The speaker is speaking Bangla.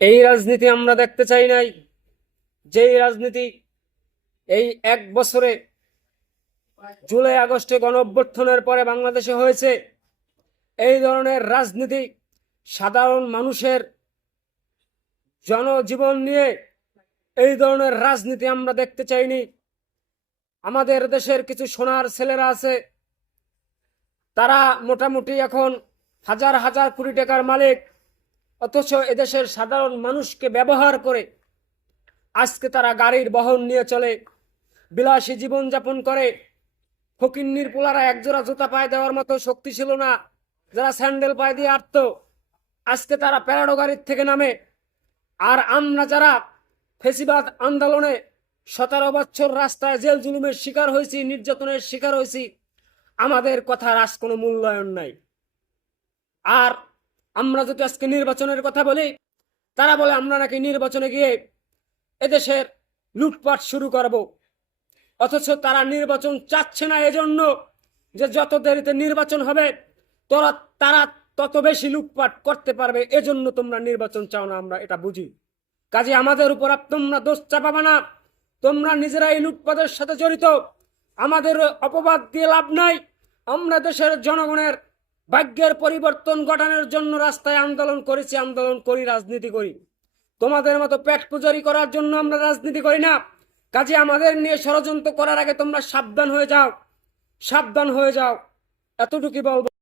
এই রাজনীতি আমরা দেখতে চাই নাই। যেই রাজনীতি এই এক বছরে জুলাই আগস্টে গণঅভ্যুত্থানের পরে বাংলাদেশে হয়েছে, এই ধরনের রাজনীতি সাধারণ মানুষের জনজীবন নিয়ে এই ধরনের রাজনীতি আমরা দেখতে চাইনি। আমাদের দেশের কিছু সোনার ছেলেরা আছে, তারা মোটামুটি এখন হাজার হাজার কোটি টাকার মালিক, অথচ এদেশের সাধারণ মানুষকে ব্যবহার করে আজকে তারা গাড়ির বহন নিয়ে চলে, বিলাসী জীবনযাপন করে। ফকিন্নির পোলারা একজোড়া জুতা পায়ে দেওয়ার মতো শক্তি ছিল না, যারা স্যান্ডেল পায়ে দিয়ে আটত, আজকে তারা প্যারাডো গাড়ির থেকে নামে। আর আমরা যারা ফেসিবাদ আন্দোলনে 17 বছর রাস্তায় জেল জুলুমের শিকার হয়েছি, নির্যাতনের শিকার হয়েছি, আমাদের কথার আজ কোনো মূল্যায়ন নাই। আর আমরা যদি আজকে নির্বাচনের কথা বলি, তারা বলে আমরা নাকি নির্বাচনে গিয়ে এদেশের লুটপাট শুরু করব। অথচ তারা নির্বাচন চাচ্ছে না, এজন্য যে যত দেরিতে নির্বাচন হবে তারা তত বেশি লুটপাট করতে পারবে, এজন্য তোমরা নির্বাচন চাও না, আমরা এটা বুঝি। কাজে আমাদের উপর তোমরা দোষ চাপাবে না, তোমরা নিজেরাই লুটপাটের সাথে জড়িত। আমাদের অপবাদ দিয়ে লাভ নাই। আমরা দেশের জনগণের ভাগ্যের পরিবর্তন ঘটানোর জন্য রাস্তায় আন্দোলন করেছি, আন্দোলন করি, রাজনীতি করি। তোমাদের মতো পেট পুজারি করার জন্য আমরা রাজনীতি করি না। কাজে আমাদের নিয়ে ষড়যন্ত্র করার আগে তোমরা সাবধান হয়ে যাও, সাবধান হয়ে যাও, এতটুকু বলবো।